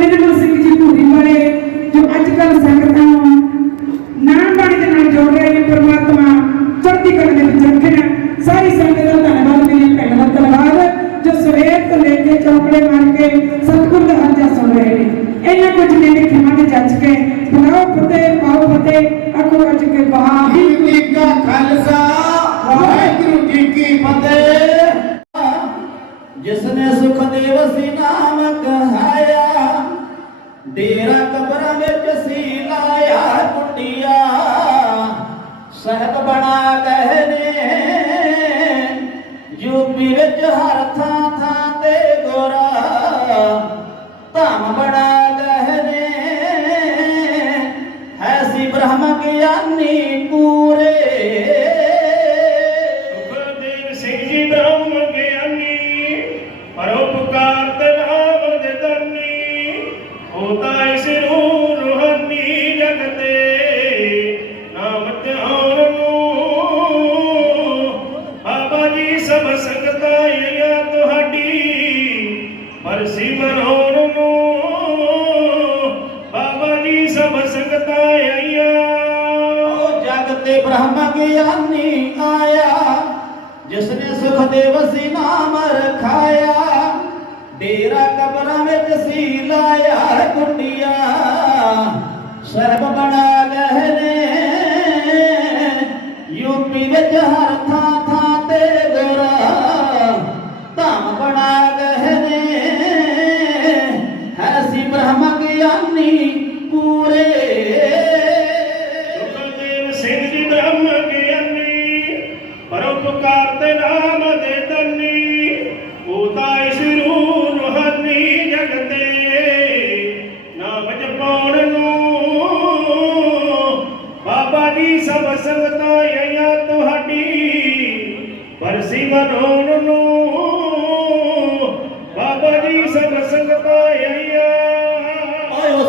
ਨਿਰਮਲ ਸਿੰਘ ਜੀ ਧੂਰੀ ਵਾਲੇ ਜੋ ਅੱਜ ਕੱਲ੍ਹ ਸੰਗਤਾਂ ਨੂੰ ਨਾਮ ਬਾਣੀ ਦੇ ਨਾਲ ਜੋੜ ਰਹੇ ਨੇ ਪ੍ਰਮਾਤਮਾ ਚੜ੍ਹਦੀ ਕਲਾ ਦੇ ਵਿੱਚ ਰੱਖਣ ਸਾਰੀ ਸੰਗਤ ਦਾ ਧੰਨਵਾਦ ਮੇਰੀ ਭੈਣ ਦਾ ਧੰਨਵਾਦ ਜੋ ਸਵੇਰ ਤੋਂ ਲੈ ਕੇ ਚੌਕੜੇ ਮਾਰ ਕੇ ਸਤਿਗੁਰ ਦਾ ਹਰਜਾ ਸੁਣ ਰਹੇ ਨੇ ਇਹਨਾਂ ਕੁਝ ਮੇਰੇ ਖਿਮਾ ਦੇ ਜੱਜ ਕੇ ਬੁਲਾਓ ਫਤਿਹ ਪਾਓ ਫਤਿਹ ਆਖੋ ਅੱਜ ਕੇ ਵਾਹਿਗੁਰੂ ਵਾਹਿਗੁਰੂ ਜੀ ਕਾ ਖਾਲਸਾ ਵਾਹਿਗੁਰੂ ਜੀ ਕੀ ਫਤਿਹ ਜਿਸ ਨੇ ਸੁਖ ਦੇ ਵਸੀ ਨਾਮ ਕਹਾਇਆ ਡੇਰਾ ਕਬਰਾਂ ਵਿੱਚ ਸੀ ਲਾਇਆ ਕੁੰਡੀਆਂ ਸਹਿਬ ਬਣਾ ਗਏ ਨੇ ਯੂਪੀ ਵਿੱਚ ਹਰ ਥਾਂ ਥਾਂ ਤੇ ਗੋਰਾ ਧਾਮ ਬਣਾ ਗਏ ਨੇ ਹੈ ਉਹ ਜਗ ਤੇ ਬ੍ਰਹਮ ਗਿਆਨੀ ਆਇਆ ਜਿਸ ਨੇ ਸੁਖ ਦੇ ਵਸੀ ਨਾਮ ਰਖਾਇਆ ਡੇਰਾ ਕਬਰਾਂ ਵਿੱਚ ਸੀ ਲਾਇਆ ਕੁੰਡੀਆਂ ਸਰਬ ਬਣਾ ਗਏ ਨੇ ਯੂਪੀ ਵਿੱਚ ਹਰ ਥਾਂ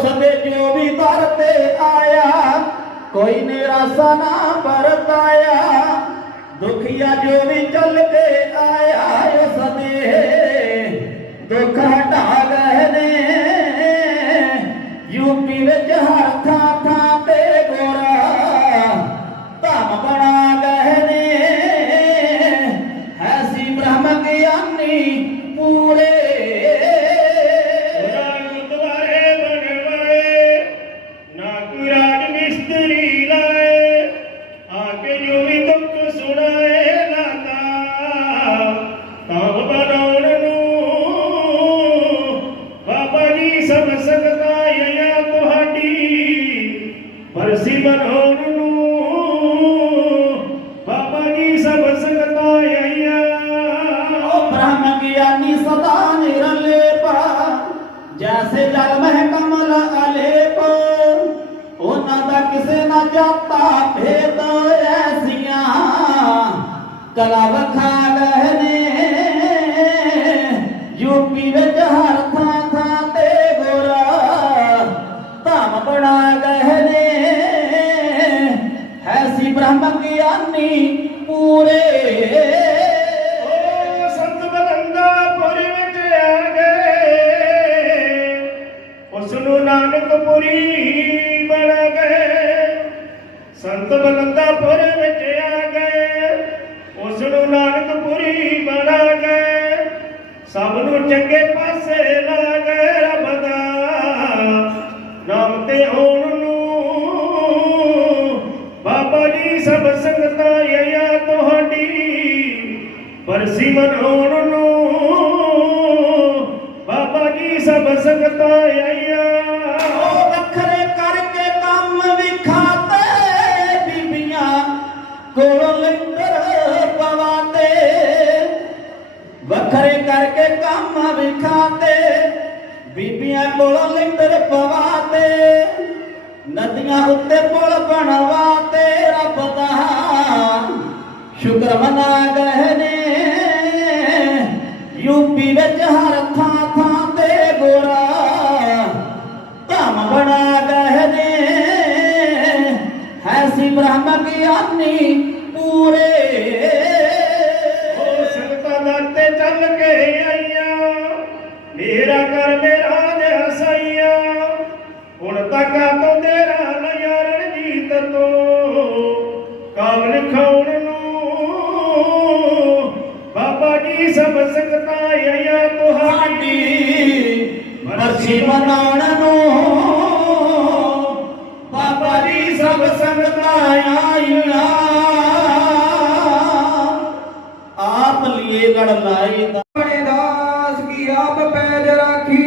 ਓਏ ਉਸ ਜੋ ਵੀ ਦਰ ਤੇ ਆਇਆ, ਕੋਈ ਨਿਰਾਸ਼ਾ ਨਾ ਵਰਤਾਇਆ। ਦੁਖੀਆ ਜੋ ਵੀ ਚੱਲ ਕੇ ਆਇਆ ਉਸ ਦੇ ਦੁੱਖ ਹਟਾ ਗਏ ਨੇ। ਯੂਪੀ ਵਿੱਚ ਹਰ ਥਾਂ ਥਾਂ ਤੇ ਗੋਰਾ ਧਮ ਬਣਾ ਗਏ ਨੇ। ਹੈ ਬ੍ਰਹਮ ਗਿਆਨੀ, ਪੂਰੇ ਜੈਸੇ ਜਲ ਮਹਿ ਕਮਲ ਅਲੇਪ, ਉਹਨਾਂ ਦਾ ਕਿਸੇ ਨਾ ਜਾਤਾ ਭੇਦ ਐਸੀਆਂ। ਕਲਾ ਵਖਾ ਗਏ ਨੇ, ਯੂਪੀ ਵਿੱਚ ਹਰ ਥਾਂ ਥਾਂ ਤੇ ਗੋਰਾ ਧਾਮ ਬਣਾ ਗਏ ਨੇ। ਹੈ ਬ੍ਰਹਮ ਗਿਆਨੀ ਪੂਰੇ ਨਾਨਕਪੁਰੀ ਬਣ ਗਏ ਸੰਤ ਬਲੰਦਾਪੁਰ ਵਿੱਚ ਆ ਗਏ। ਉਸ ਨੂੰ ਨਾਨਕਪੁਰੀ ਬਣਾ ਗਏ ਸਭ ਨੂੰ ਚੰਗੇ ਪਾਸੇ ਲਾ ਗਏ ਰੱਬ ਦਾ ਨਾਮ ਤੇ ਹੋਣ ਨੂੰ ਬਾਬਾ ਜੀ ਸਭ ਸੰਗਤਾਂ ਆਇਆ ਤੁਹਾਡੀ। ਬਰਸੀ ਮਨਾਉਣ ਨੂੰ ਬਾਬਾ ਜੀ ਸਭ ਸੰਗਤਾਂ ਵੱਖਰੇ ਕਰਕੇ ਕੰਮ ਵਿਖਾਤੇ, ਬੀਬੀਆਂ ਕੋਲੋਂ ਲੰਗਰ ਪਵਾਤੇ, ਨਦੀਆਂ ਉੱਤੇ ਪੁਲ ਬਣਵਾਤੇ, ਰੱਬ ਦਾ ਸ਼ੁਕਰ ਮਨਾ ਗਏ ਨੇ। ਯੂਪੀ ਵਿੱਚ ਹਰ ਥਾਂ ਥਾਂ ਤੇ ਗੋਰਾ ਧਮ ਬਣਾ ਗਏ ਨੇ। ਹੈ ਸੀ ਬ੍ਰਹਮ ਸਭ ਸੰਗਤਾਂ ਆਈਆਂ। ਆਪ ਲਿਏ ਲੜ ਲਾਈ ਆਪਣੇ ਦਾਸ ਕੀ ਆਪ ਪੈਜ ਰਾਖੀ।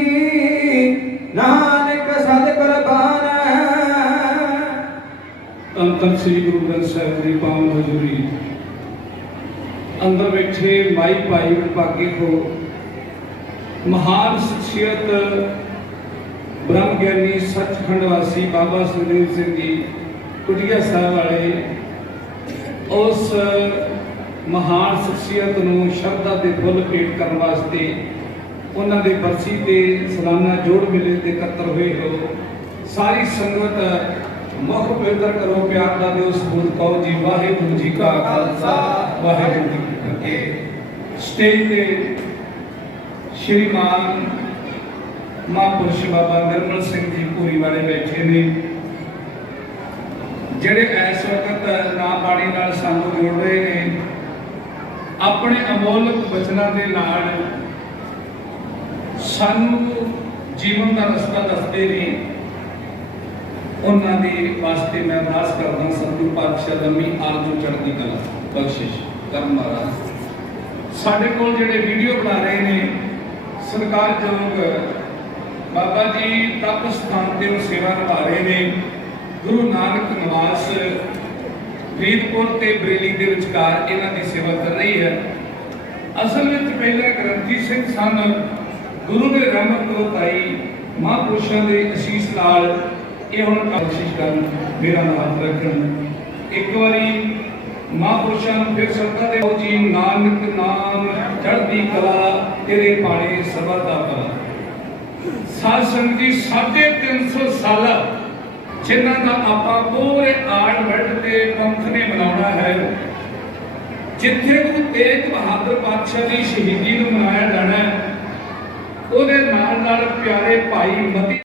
ਨਾਨਕ ਸਦ ਕੁਰਬਾਨ ਧੰਨ ਸ੍ਰੀ ਗੁਰੂ ਗ੍ਰੰਥ ਸਾਹਿਬ ਦੀ ਪਾਵਨ ਹਜ਼ੂਰੀ। ਅੰਦਰ ਬੈਠੇ ਮਾਈ ਭਾਈ ਭਾਗੇ ਕੋ ਮਹਾਨ ਸ਼ਖਸੀਅਤ ਬ੍ਰਹਮ ਗਿਆਨੀ ਸੱਚਖੰਡ ਵਾਸੀ ਬਾਬਾ ਸੁਖਦੇਵ ਸਿੰਘ ਜੀ। ਕੁਟੀਆ ਸਾਹਿਬ ਵਾਲੇ ਉਸ ਮਹਾਨ ਸ਼ਖਸੀਅਤ ਨੂੰ ਸ਼ਰਧਾ ਦੇ ਫੁੱਲ ਭੇਟ ਕਰਨ ਵਾਸਤੇ ਉਹਨਾਂ ਦੇ ਬਰਸੀ ਤੇ ਸਲਾਨਾ ਜੋੜ ਮਿਲੇ ਤੇ ਇਕੱਤਰ ਹੋਏ ਹੋ। ਸਾਰੀ ਸੰਗਤ ਮੁਖ ਪਵਿੱਤਰ ਕਰੋ ਪਿਆਰ ਦਾ ਦਿਓ ਸਬੂਤ ਕਹੋ ਜੀ, ਵਾਹਿਗੁਰੂ ਜੀ ਕਾ ਖਾਲਸਾ, ਵਾਹਿਗੁਰੂ ਜੀ ਕੀ ਫਤਿਹ। ਸਟੇਜ ਤੇ ਸ਼੍ਰੀਮਾਨ ਮਹਾਂਪੁਰਸ਼ ਬਾਬਾ ਨਿਰਮਲ ਸਿੰਘ ਜੀ ਪੂਰੀ ਵਾਲੇ ਬੈਠੇ ਨੇ। ਜਿਹੜੇ ਇਸ ਵਕਤ ਨਾ ਬਾਣੀ ਨਾਲ ਸਾਨੂੰ ਜੋੜ ਰਹੇ ਨੇ, ਆਪਣੇ ਅਮੋਲਕ ਬਚਨਾਂ ਦੇ ਨਾਲ ਸਾਨੂੰ ਜੀਵਨ ਦਾ ਰਸਤਾ ਦੱਸਦੇ ਨੇ। ਉਹਨਾਂ ਦੇ ਵਾਸਤੇ ਮੈਂ ਅਰਦਾਸ ਕਰਦਾ ਸਤਿਗੁਰੂ ਪਾਤਸ਼ਾਹ ਲੰਮੀ ਆਰਜ਼ੂ ਚੜ੍ਹਦੀ ਕਲਾ, ਬਖਸ਼ਿਸ਼ ਕਰਨ ਮਹਾਰਾਜ ਸਾਡੇ ਕੋਲ ਜਿਹੜੇ ਵੀਡੀਓ ਬਣਾ ਰਹੇ ਨੇ ਸਰਕਾਰਯੋਗ ਬਾਬਾ ਜੀ, ਤਪ ਸਥਾਨ ਤੇ ਉਹ ਸੇਵਾ ਨਿਭਾ ਰਹੇ ਨੇ। ਗੁਰੂ ਨਾਨਕ ਨਿਵਾਸ, ਫਰੀਦਕੋਟ ਤੇ ਬਰੇਲੀ ਦੇ ਵਿਚਕਾਰ ਇਹਨਾਂ ਦੀ ਸੇਵਾ ਕਰ ਰਹੀ ਹੈ। ਅਸਲ ਵਿੱਚ ਪਹਿਲਾਂ ਗ੍ਰੰਥੀ ਸਿੰਘ ਸਨ, ਗੁਰੂ ਦੇ ਰਹਿਮਤ ਤੋਂ ਤਾਈ ਮਹਾਂਪੁਰਸ਼ਾਂ ਦੇ ਅਸੀਸ ਨਾਲ ਇਹ ਹੁਣ ਕੋਸ਼ਿਸ਼ ਕਰਨ ਮੇਰਾ ਨਾਮ ਰੱਖਣ। ਇੱਕ ਵਾਰੀ ਮਹਾਂਪੁਰਸ਼ਾਂ ਨੂੰ ਫਿਰ ਸਰਦਾ ਦੇ ਜੀ, ਨਾਨਕ ਨਾਮ ਚੜ੍ਹਦੀ ਕਲਾ, ਤੇਰੇ ਪਾਣੀ ਸਬਰ ਦਾ ਭਲਾ। ਸਾਧ ਸੰਗਤ ਜੀ, ਸਾਢੇ 300 ਸਾਲ ਜਿਨ੍ਹਾਂ ਦਾ ਆਪਾਂ ਪੂਰੇ ਆੜ ਵੱਡ ਤੇ ਪੰਥ ਨੇ ਮਨਾਉਣਾ ਹੈ। ਜਿੱਥੇ ਗੁਰੂ ਤੇਗ ਬਹਾਦਰ ਪਾਤਸ਼ਾਹ ਦੀ ਸ਼ਹੀਦੀ ਨੂੰ ਮਨਾਇਆ ਜਾਣਾ ਹੈ, ਉਹਦੇ ਨਾਲ ਨਾਲ ਪਿਆਰੇ ਭਾਈ ਮਤੀ